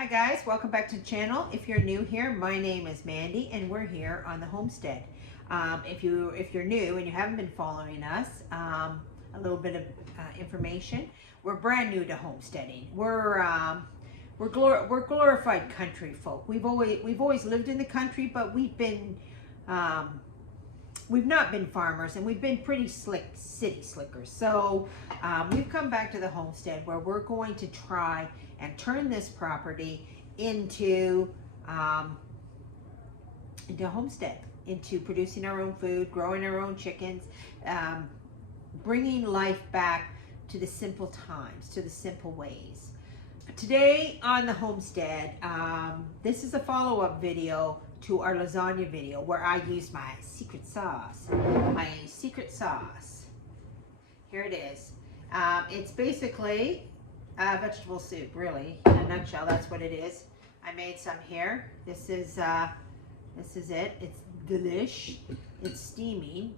Hi guys, welcome back to the channel. If you're new here, my name is Mandy and we're here on the homestead. If you're new and you haven't been following us, a little bit of information. We're brand new to homesteading. We're glorified country folk. We've always lived in the country, but we've not been farmers, and we've been pretty city slickers. So we've come back to the homestead where we're going to try and turn this property into a homestead, into producing our own food, growing our own chickens, bringing life back to the simple times, to the simple ways. Today on the homestead, this is a follow-up video to our lasagna video where I use my secret sauce. Here it is. It's basically vegetable soup, really. In a nutshell, that's what it is. I made some here. This is it. It's delish. It's steaming.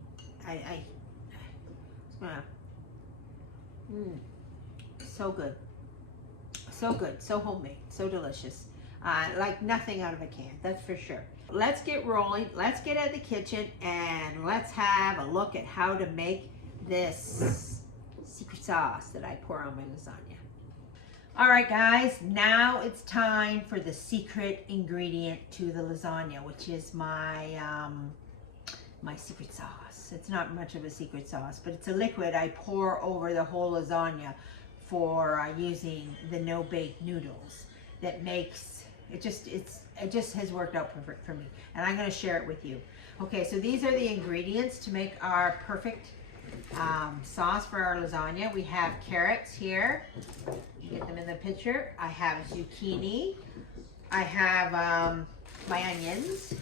So good. So good. So homemade. So delicious. Like nothing out of a can, that's for sure. Let's get rolling. Let's get at the kitchen and let's have a look at how to make this secret sauce that I pour on my lasagna. All right, guys, now it's time for the secret ingredient to the lasagna, which is my my secret sauce. It's not much of a secret sauce, but it's a liquid I pour over the whole lasagna for using the no-bake noodles. That makes it just has worked out perfect for me, and I'm going to share it with you. Okay, so these are the ingredients to make our perfect sauce for our lasagna. We have carrots here. You get them in the picture. I have zucchini. I have my onions,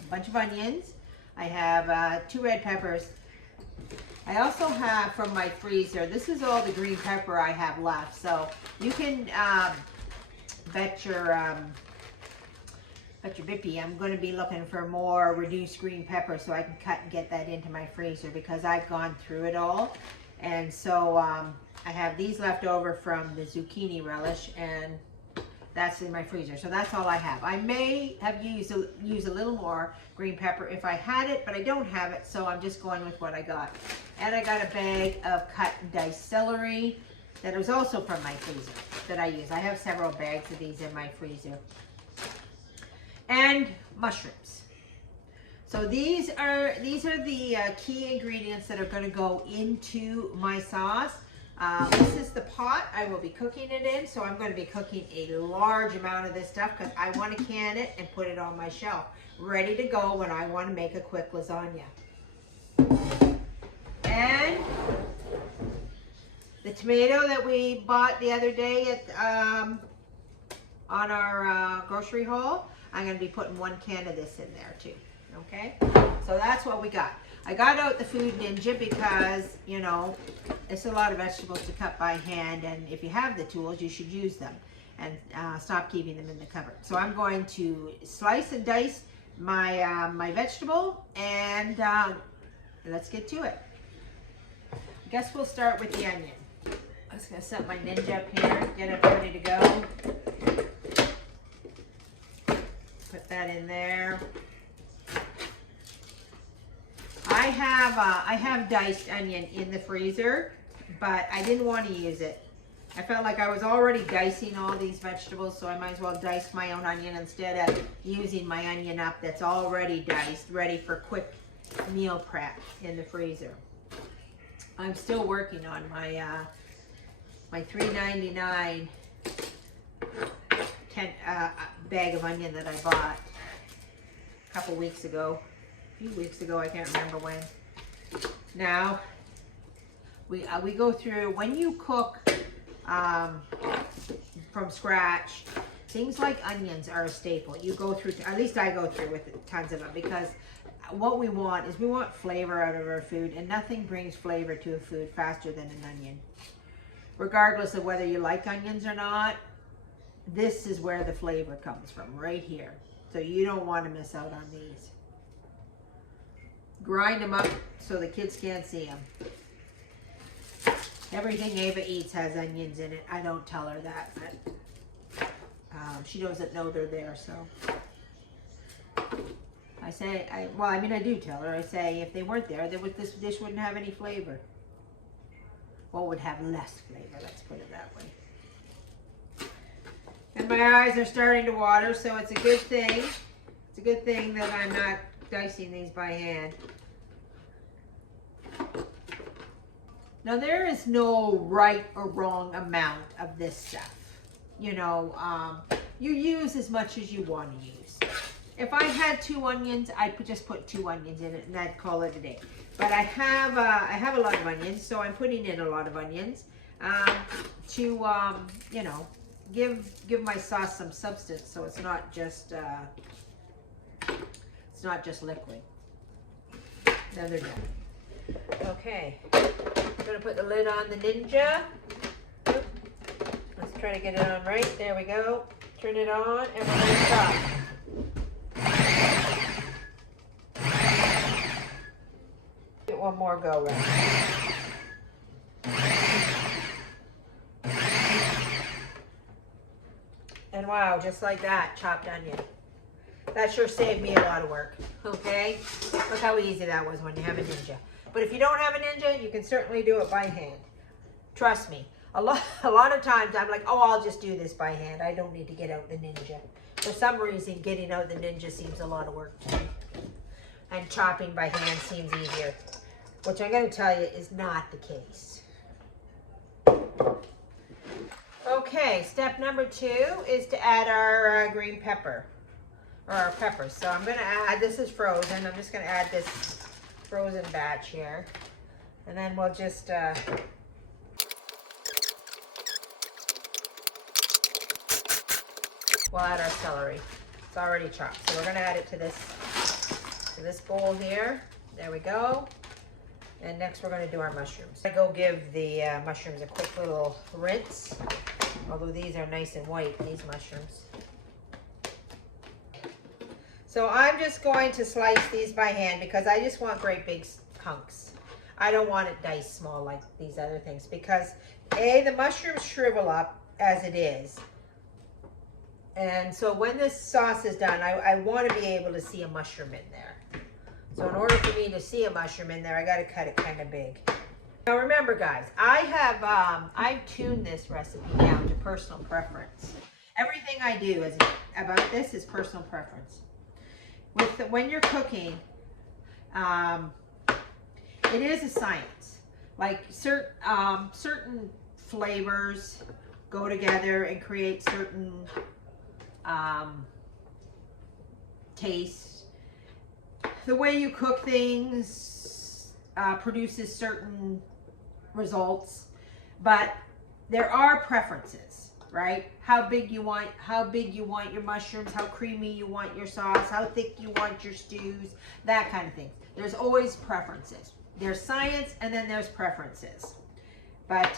a bunch of onions. I have 2 red peppers. I also have from my freezer, this is all the green pepper I have left. So you can bet your bippy I'm going to be looking for more reduced green pepper so I can cut and get that into my freezer, because I've gone through it all. And so I have these left over from the zucchini relish, and that's in my freezer. So that's all I have. I may have used a little more green pepper if I had it, but I don't have it, so I'm just going with what I got. And I got a bag of cut and diced celery that was also from my freezer that I use. I have several bags of these in my freezer. And mushrooms. So these are the key ingredients that are going to go into my sauce. This is the pot I will be cooking it in. So I'm going to be cooking a large amount of this stuff because I want to can it and put it on my shelf, ready to go when I want to make a quick lasagna. And the tomato that we bought the other day at on our grocery haul, I'm going to be putting 1 can of this in there too. Okay, so that's what we got. I got out the Food Ninja because, you know, it's a lot of vegetables to cut by hand, and if you have the tools, you should use them and stop keeping them in the cupboard. So I'm going to slice and dice my my vegetable, and let's get to it. I guess we'll start with the onion. I'm just going to set my Ninja up here, get it ready to go. Put that in there. I have diced onion in the freezer, but I didn't want to use it. I felt like I was already dicing all these vegetables, so I might as well dice my own onion instead of using my onion up that's already diced, ready for quick meal prep in the freezer. I'm still working on my my $3.99 bag of onion that I bought a couple weeks ago. A few weeks ago, I can't remember when. Now, we go through, when you cook from scratch, things like onions are a staple. You go through, at least I go through with tons of them, because what we want is we want flavor out of our food, and nothing brings flavor to a food faster than an onion. Regardless of whether you like onions or not, this is where the flavor comes from, right here. So you don't want to miss out on these. Grind them up so the kids can't see them. Everything Ava eats has onions in it. I don't tell her that, but She doesn't know they're there, so. I say, I do tell her, I say, if they weren't there, this dish wouldn't have any flavor. Well, it would have less flavor, let's put it that way. And my eyes are starting to water, so it's a good thing. It's a good thing that I'm not dicing these by hand. Now, there is no right or wrong amount of this stuff. You know, you use as much as you want to use. If I had 2 onions, I'd just put 2 onions in it and I'd call it a day. But I have a lot of onions, so I'm putting in a lot of onions to, you know, give my sauce some substance, so it's not just liquid. Now they're done. Okay, I'm gonna put the lid on the Ninja. Let's try to get it on right. There we go. Turn it on, and we're gonna chop. Get one more go round. And wow, just like that, chopped onion. That sure saved me a lot of work, okay? Look how easy that was when you have a Ninja. But if you don't have a Ninja, you can certainly do it by hand. Trust me. A lot of times I'm like, oh, I'll just do this by hand. I don't need to get out the Ninja. For some reason, getting out the Ninja seems a lot of work to me. And chopping by hand seems easier, which I'm going to tell you is not the case. Okay, step number 2 is to add our green pepper, or our peppers. So I'm going to add, this is frozen, I'm just going to add this frozen batch here. And then we'll just, we'll add our celery. It's already chopped. So we're going to add it to this bowl here. There we go. And next we're going to do our mushrooms. I go give the mushrooms a quick little rinse. Although these are nice and white, these mushrooms. So I'm just going to slice these by hand because I just want great big hunks. I don't want it diced small like these other things because A, the mushrooms shrivel up as it is. And so when this sauce is done, I want to be able to see a mushroom in there. So in order for me to see a mushroom in there, I got to cut it kind of big. Now remember, guys, I've tuned this recipe down to personal preference. Everything I do about this is personal preference. When you're cooking, it is a science. Like certain flavors go together and create certain tastes. The way you cook things produces certain results, but there are preferences, right? How big you want your mushrooms, how creamy you want your sauce, how thick you want your stews, that kind of thing. There's always preferences. There's science and then there's preferences. But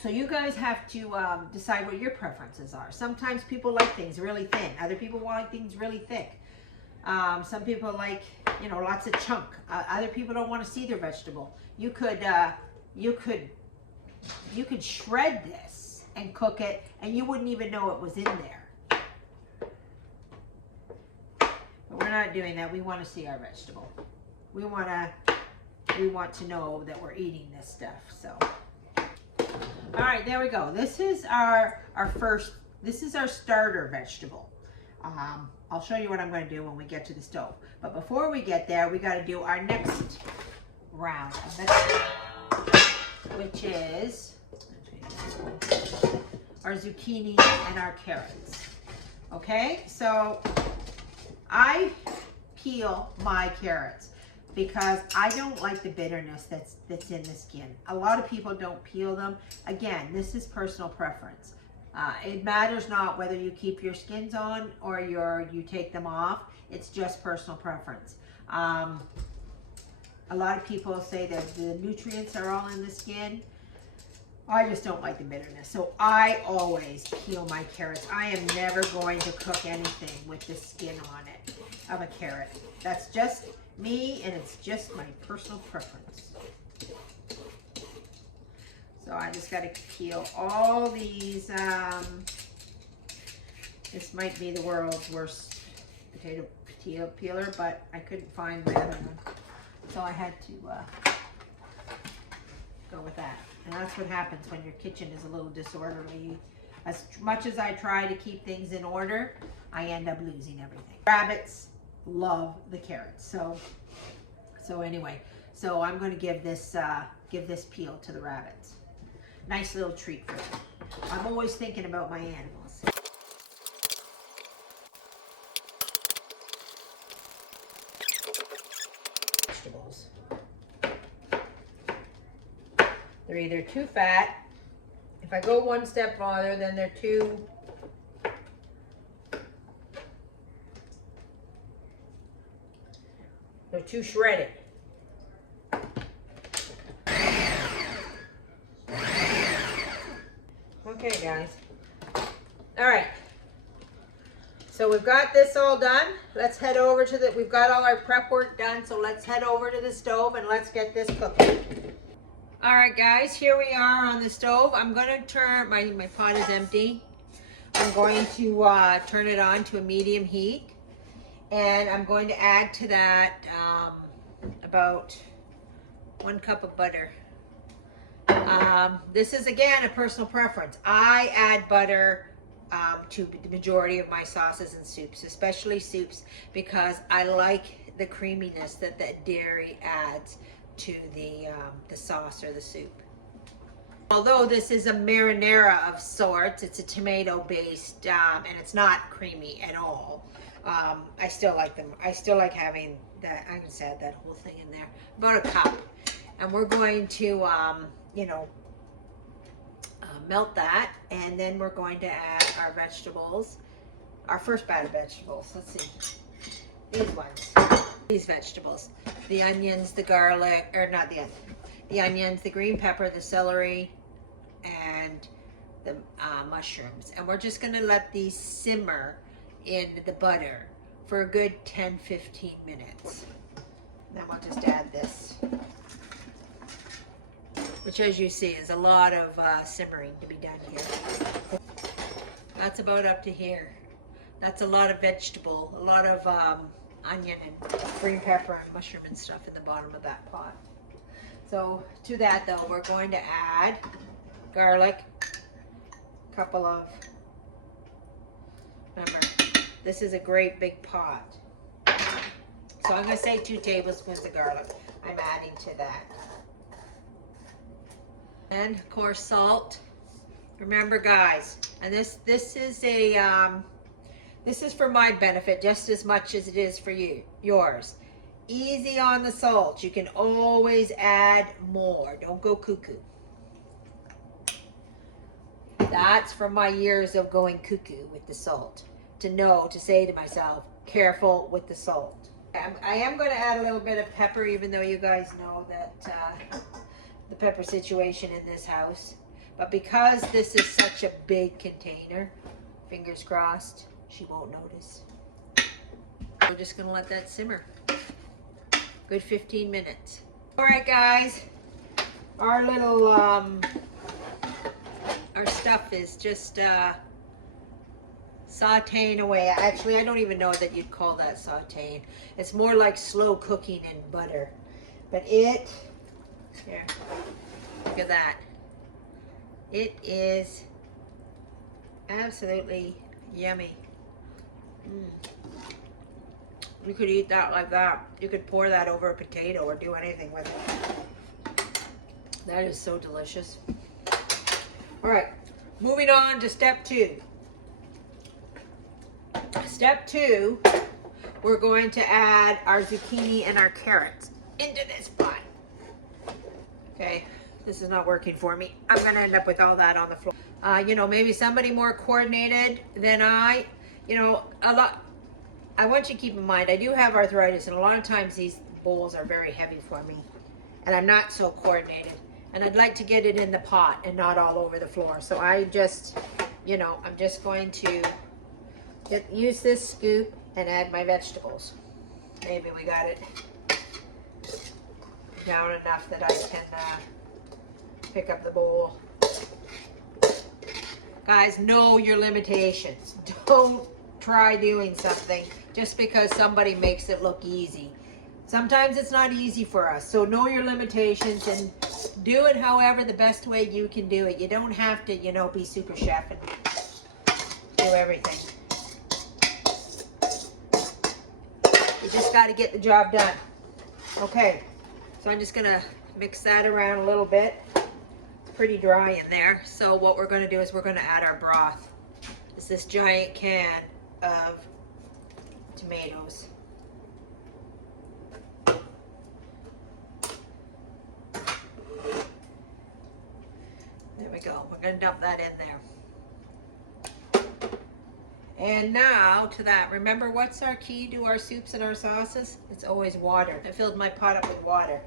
so you guys have to decide what your preferences are. Sometimes people like things really thin. Other people like things really thick. Some people like, you know, lots of chunk. Other people don't want to see their vegetable. You could shred this and cook it, and you wouldn't even know it was in there. But we're not doing that. We want to see our vegetable. We want to know that we're eating this stuff. So, all right, there we go. This is our starter vegetable. I'll show you what I'm going to do when we get to the stove. But before we get there, we got to do our next round of vegetable, which is our zucchini and our carrots. Okay, so I peel my carrots because I don't like the bitterness that's in the skin. A lot of people don't peel them. Again, this is personal preference. It matters not whether you keep your skins on or you take them off. It's just personal preference. A lot of people say that the nutrients are all in the skin. I just don't like the bitterness. So I always peel my carrots. I am never going to cook anything with the skin on it of a carrot. That's just me, and it's just my personal preference. So I just got to peel all these This might be the world's worst potato peeler, but I couldn't find my other one. So I had to go with that. And that's what happens when your kitchen is a little disorderly. As much as I try to keep things in order, I end up losing everything. Rabbits love the carrots. So anyway, so I'm going to give this peel to the rabbits. Nice little treat for them. I'm always thinking about my animals. Vegetables. They're either too fat. If I go one step farther, then they're too shredded. Okay, guys. All right. So we've got this all done. Let's head over to we've got all our prep work done, so let's head over to the stove and let's get this cooking. All right, guys, here we are on the stove. I'm going to turn, my pot is empty. I'm going to turn it on to a medium heat. And I'm going to add to that about 1 cup of butter. This is, again, a personal preference. I add butter to the majority of my sauces and soups, especially soups, because I like the creaminess that the dairy adds to the sauce or the soup. Although this is a marinara of sorts, it's a tomato based and it's not creamy at all. I still like them. I still like having that. I just add that whole thing in there, about a cup, and we're going to melt that, and then we're going to add our vegetables, our first batch of vegetables. Let's see, these ones. These vegetables, the onions, the garlic, or not the onion, the onions, the green pepper, the celery, and the mushrooms. And we're just gonna let these simmer in the butter for a good 10-15 minutes. Then we'll just add this, which, as you see, is a lot of simmering to be done here. That's about up to here. That's a lot of vegetable, a lot of onion and green pepper and mushroom and stuff in the bottom of that pot. So to that, though, we're going to add garlic, a couple of, remember, this is a great big pot. So I'm going to say 2 tablespoons of garlic I'm adding to that. And of course, salt. Remember, guys, and this is a this is for my benefit just as much as it is for yours. Easy on the salt. You can always add more. Don't go cuckoo. That's from my years of going cuckoo with the salt. To say to myself, careful with the salt. I am going to add a little bit of pepper, even though you guys know that the pepper situation in this house. But because this is such a big container, fingers crossed, she won't notice. We're just going to let that simmer. Good 15 minutes. All right, guys. Our little, our stuff is just sauteing away. Actually, I don't even know that you'd call that sauteing. It's more like slow cooking in butter. But here, look at that. It is absolutely yummy. You could eat that like that. You could pour that over a potato or do anything with it. That is so delicious. All right, moving on to step 2. Step 2, we're going to add our zucchini and our carrots into this pot. Okay, this is not working for me. I'm going to end up with all that on the floor. Maybe somebody more coordinated than I. I want you to keep in mind, I do have arthritis, and a lot of times these bowls are very heavy for me, and I'm not so coordinated. And I'd like to get it in the pot and not all over the floor. So I just, I'm just going to use this scoop and add my vegetables. Maybe we got it down enough that I can pick up the bowl. Guys, know your limitations. Don't try doing something just because somebody makes it look easy. Sometimes it's not easy for us. So know your limitations and do it however the best way you can do it. You don't have to, you know, be super chef and do everything. You just got to get the job done. Okay, so I'm just gonna mix that around a little bit. It's pretty dry in there. So what we're gonna do is we're gonna add our broth. It's this giant can of tomatoes. There we go. We're gonna dump that in there. And now to that, remember what's our key to our soups and our sauces? It's always water. I filled my pot up with water.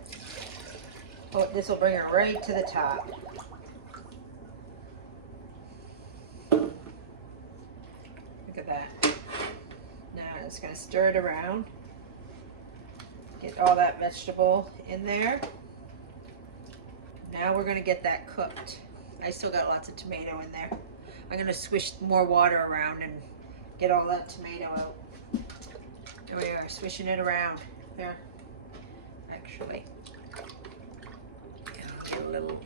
Oh, this will bring it right to the top. Look at that. Now I'm just gonna stir it around. Get all that vegetable in there. Now we're gonna get that cooked. I still got lots of tomato in there. I'm gonna swish more water around and get all that tomato out. There we are, swishing it around. There. Actually, get a little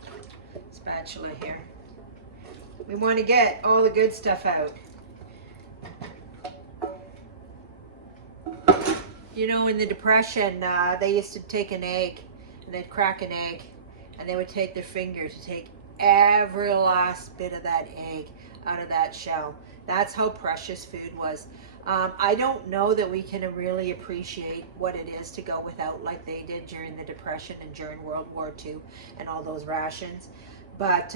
spatula here. We want to get all the good stuff out. You know, in the Depression, they used to take an egg, and they'd crack an egg, and they would take their finger to take every last bit of that egg out of that shell. That's how precious food was. I don't know that we can really appreciate what it is to go without like they did during the Depression and during World War II and all those rations. But,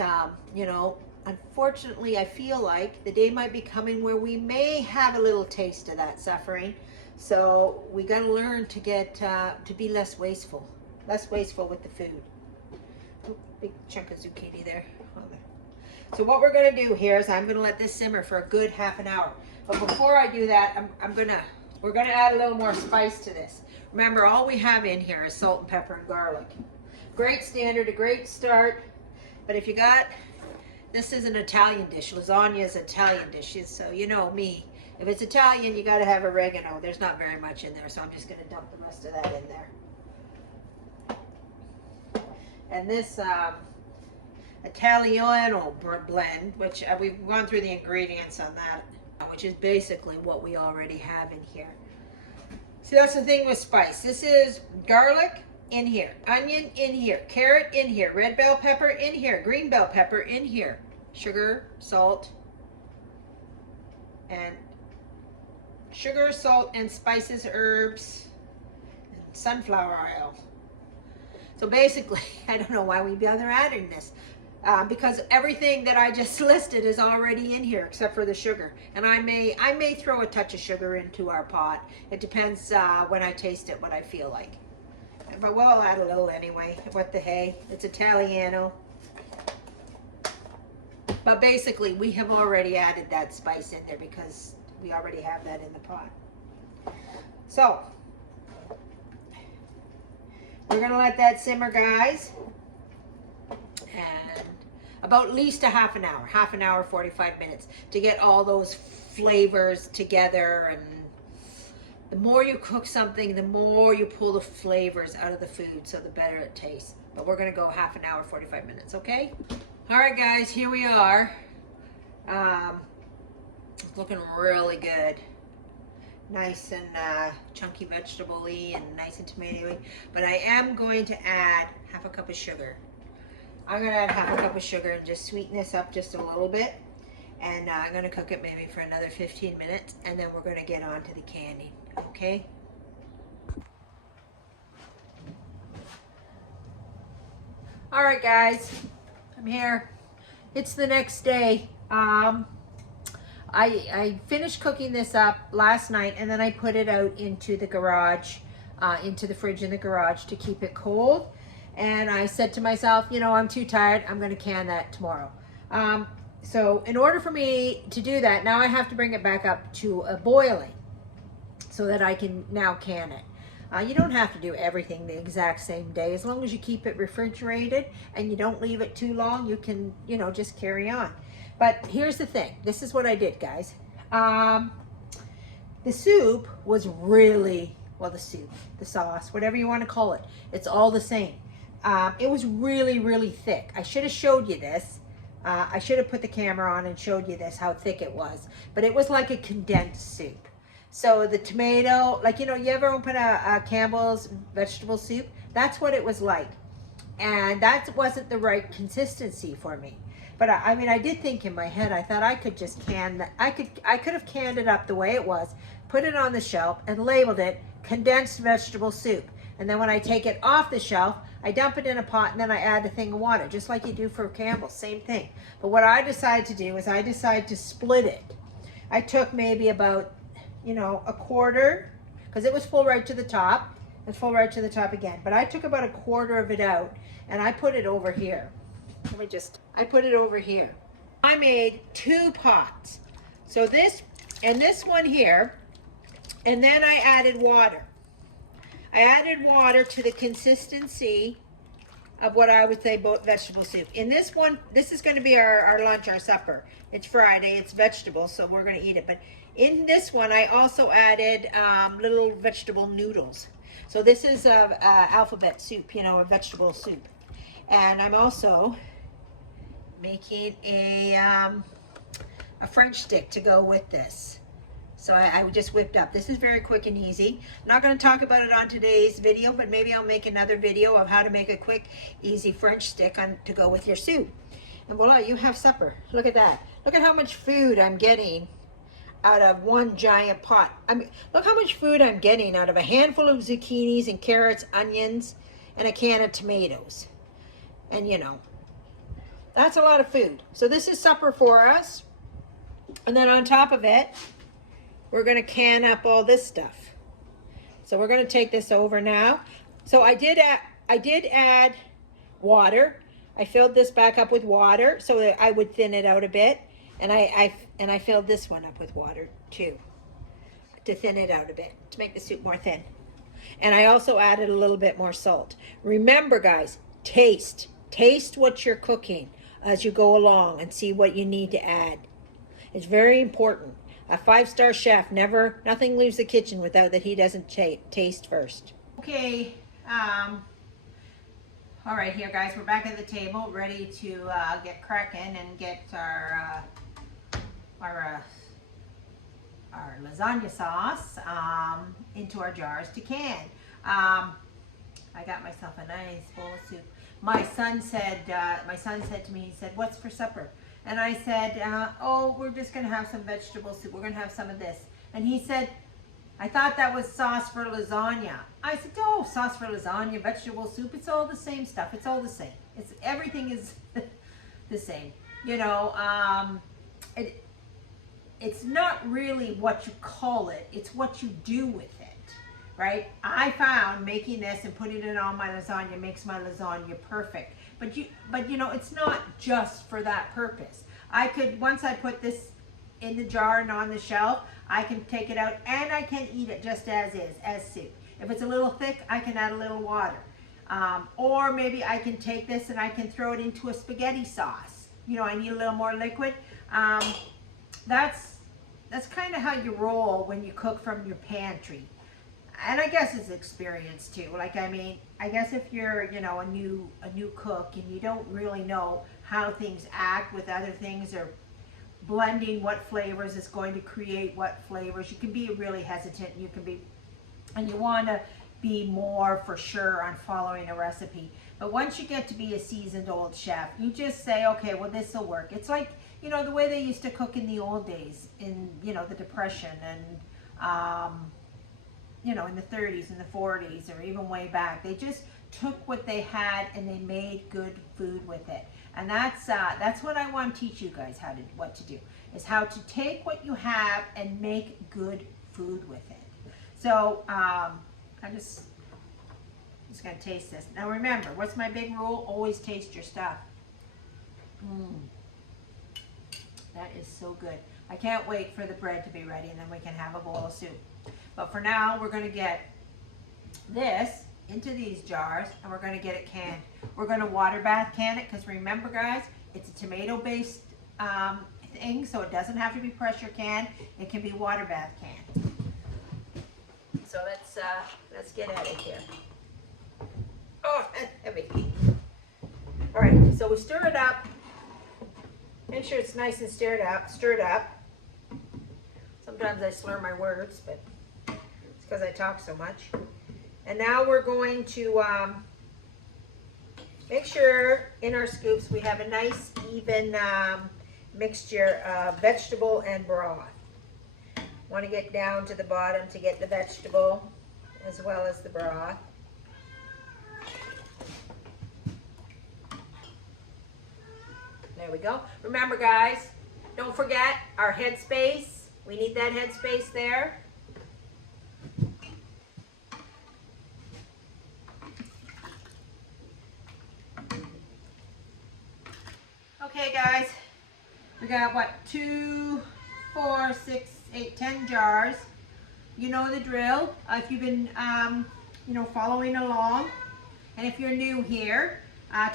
you know, unfortunately, I feel like the day might be coming where we may have a little taste of that suffering. So we got to learn to get to be less wasteful with the food. Ooh, big chunk of zucchini there. So what we're going to do here is I'm going to let this simmer for a good half an hour. But before I do that, we're going to add a little more spice to this. Remember, all we have in here is salt and pepper and garlic. Great standard, a great start. But if you got, this is an Italian dish. Lasagna is an Italian dish. So you know me. If it's Italian, you got to have oregano. There's not very much in there, so I'm just going to dump the rest of that in there. And this Italiano blend, which we've gone through the ingredients on that, which is basically what we already have in here. See, that's the thing with spice. This is garlic in here, onion in here, carrot in here, red bell pepper in here, green bell pepper in here, sugar, salt, and spices, herbs, and sunflower oil. So basically, I don't know why we bother adding this. Because everything that I just listed is already in here except for the sugar. And I may throw a touch of sugar into our pot. It depends when I taste it, what I feel like. But we'll add a little anyway. What the hey? It's Italiano. But basically, we have already added that spice in there because we already have that in the pot. So, we're going to let that simmer, guys. And about at least a half an hour, 45 minutes to get all those flavors together. And the more you cook something, the more you pull the flavors out of the food, so the better it tastes. But we're going to go half an hour, 45 minutes, okay? All right, guys, here we are. It's looking really good. Nice and chunky vegetable-y and nice and tomato-y. But I am going to add half a cup of sugar. I'm going to add half a cup of sugar and just sweeten this up just a little bit. And I'm going to cook it maybe for another 15 minutes. And then we're going to get on to the canning. Okay? Alright guys. I'm here. It's the next day. I finished cooking this up last night. And then I put it out into the garage. Into the fridge in the garage to keep it cold. And I said to myself, you know, I'm too tired. I'm going to can that tomorrow. So in order for me to do that, now I have to bring it back up to a boiling so that I can now can it. You don't have to do everything the exact same day. As long as you keep it refrigerated and you don't leave it too long, you can, you know, just carry on. But here's the thing. This is what I did, guys. The soup was really, well, the soup, the sauce, whatever you want to call it, it's all the same. It was really, really thick. I should have showed you this. I should have put the camera on and showed you this, how thick it was. But it was like a condensed soup. So the tomato, like, you know, you ever open a Campbell's vegetable soup? That's what it was like. And that wasn't the right consistency for me. But I mean, I did think in my head, I thought I could just can that. I could have canned it up the way it was, put it on the shelf and labeled it condensed vegetable soup. And then when I take it off the shelf, I dump it in a pot and then I add a thing of water, just like you do for Campbell's, same thing. But what I decided to do is I decided to split it. I took maybe about, you know, a quarter, because it was full right to the top. It's full right to the top again. But I took about a quarter of it out and I put it over here. I put it over here. I made 2 pots. So this and this one here, and then I added water. I added water to the consistency of what I would say vegetable soup. In this one, this is going to be our lunch, our supper. It's Friday, it's vegetables, so we're going to eat it. But in this one, I also added little vegetable noodles. So this is alphabet soup, you know, a vegetable soup. And I'm also making a French stick to go with this. So I just whipped up. This is very quick and easy. I'm not going to talk about it on today's video, but maybe I'll make another video of how to make a quick, easy French stick to go with your soup. And voila, you have supper. Look at that. Look at how much food I'm getting out of one giant pot. I mean, look how much food I'm getting out of a handful of zucchinis and carrots, onions, and a can of tomatoes. And you know, that's a lot of food. So this is supper for us. And then on top of it, we're going to can up all this stuff. So we're going to take this over now. So I did add water. I filled this back up with water so that I would thin it out a bit. And I filled this one up with water too, to thin it out a bit, to make the soup more thin. And I also added a little bit more salt. Remember, guys, taste what you're cooking as you go along and see what you need to add. It's very important. A 5-star chef, nothing leaves the kitchen without that he doesn't taste first. Okay, all right, here guys, we're back at the table, ready to get cracking and get our lasagna sauce into our jars to can. I got myself a nice bowl of soup. My son said to me, he said, "What's for supper?" And I said, "Oh, we're just going to have some vegetable soup. We're going to have some of this." And he said, "I thought that was sauce for lasagna." I said, "Oh, sauce for lasagna, vegetable soup, it's all the same stuff. It's all the same. Everything is the same. You know, it's not really what you call it. It's what you do with it, right? I found making this and putting it on my lasagna makes my lasagna perfect. But you know, it's not just for that purpose. Once I put this in the jar and on the shelf, I can take it out and I can eat it just as is, as soup. If it's a little thick, I can add a little water. Or maybe I can take this and I can throw it into a spaghetti sauce. You know, I need a little more liquid. That's kind of how you roll when you cook from your pantry. And I guess it's experience too. Like, I mean, I guess if you're, you know, a new cook and you don't really know how things act with other things or blending what flavors is going to create what flavors, you can be really hesitant. And you want to be more for sure on following a recipe. But once you get to be a seasoned old chef, you just say, okay, well, this will work. It's like, you know, the way they used to cook in the old days in, you know, the Depression and, you know, in the 30s and the 40s or even way back. They just took what they had and they made good food with it. And that's what I want to teach you guys what to do, is how to take what you have and make good food with it. So I'm just going to taste this. Now remember, what's my big rule? Always taste your stuff. That is so good. I can't wait for the bread to be ready and then we can have a bowl of soup. But for now, we're going to get this into these jars and we're going to get it canned. We're going to water bath can it because remember, guys, it's a tomato-based thing, so it doesn't have to be pressure can. It can be water bath can. So let's get at it here. Oh, that's heavy. All right, so we stir it up. Make sure it's nice and stirred up. Sometimes I slur my words, but it's because I talk so much. And now we're going to make sure in our scoops we have a nice even mixture of vegetable and broth. Want to get down to the bottom to get the vegetable as well as the broth. There we go. Remember guys, don't forget our head space. We need that head space there. Okay guys, we got what, 2, 4, 6, 8, 10 jars. You know the drill. If you've been following along, and if you're new here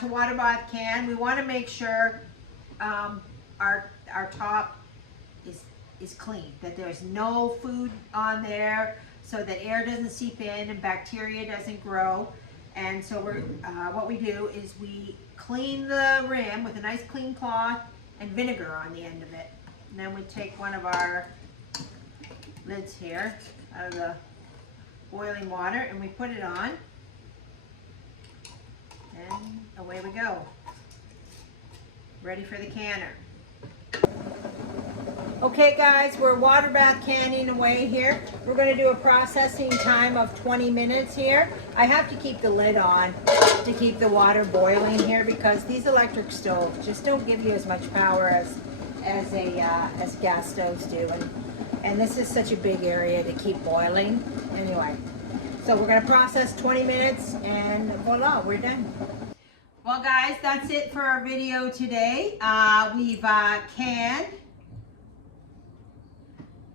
to water bath can, we want to make sure our top is clean, that there's no food on there, so that air doesn't seep in and bacteria doesn't grow. And so what we do is we clean the rim with a nice clean cloth and vinegar on the end of it. And then we take one of our lids here out of the boiling water and we put it on, and away we go. Ready for the canner. Okay guys, we're water bath canning away here. We're going to do a processing time of 20 minutes here. I have to keep the lid on to keep the water boiling here, because these electric stoves just don't give you as much power as gas stoves do. And this is such a big area to keep boiling. Anyway, so we're going to process 20 minutes and voila, we're done. Well guys, that's it for our video today. We've canned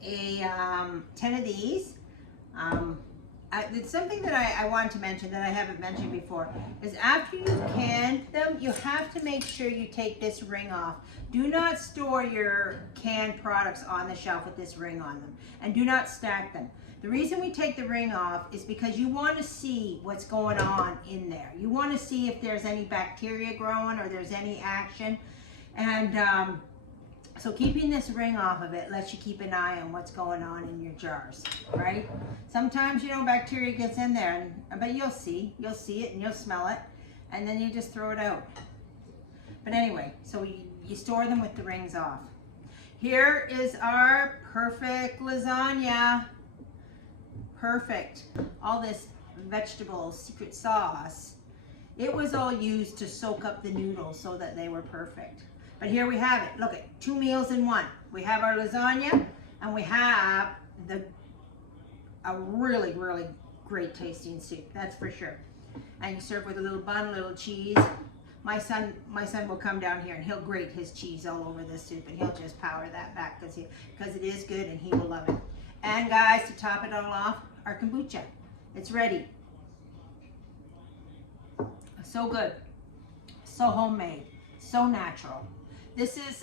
10 of these. It's something that I wanted to mention that I haven't mentioned before, is after you've canned them, you have to make sure you take this ring off. Do not store your canned products on the shelf with this ring on them, and do not stack them. The reason we take the ring off is because you want to see what's going on in there. You want to see if there's any bacteria growing or there's any action. And so keeping this ring off of it lets you keep an eye on what's going on in your jars, right? Sometimes, bacteria gets in there, but you'll see it and you'll smell it, and then you just throw it out. But anyway, so you store them with the rings off. Here is our perfect lasagna. Perfect. All this vegetable secret sauce. It was all used to soak up the noodles so that they were perfect. But here we have it. Look at 2 meals in one. We have our lasagna, and we have a really, really great tasting soup. That's for sure. And you serve with a little bun, a little cheese. My son will come down here and he'll grate his cheese all over the soup, and he'll just power that back because it is good and he will love it. And guys, to top it all off, our kombucha. It's ready. So good, so homemade, so natural. This is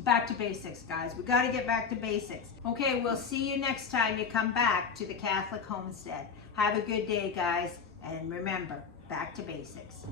back to basics, guys. We got to get back to basics. Okay, we'll see you next time you come back to the Catholic Homestead. Have a good day, guys, and remember, back to basics.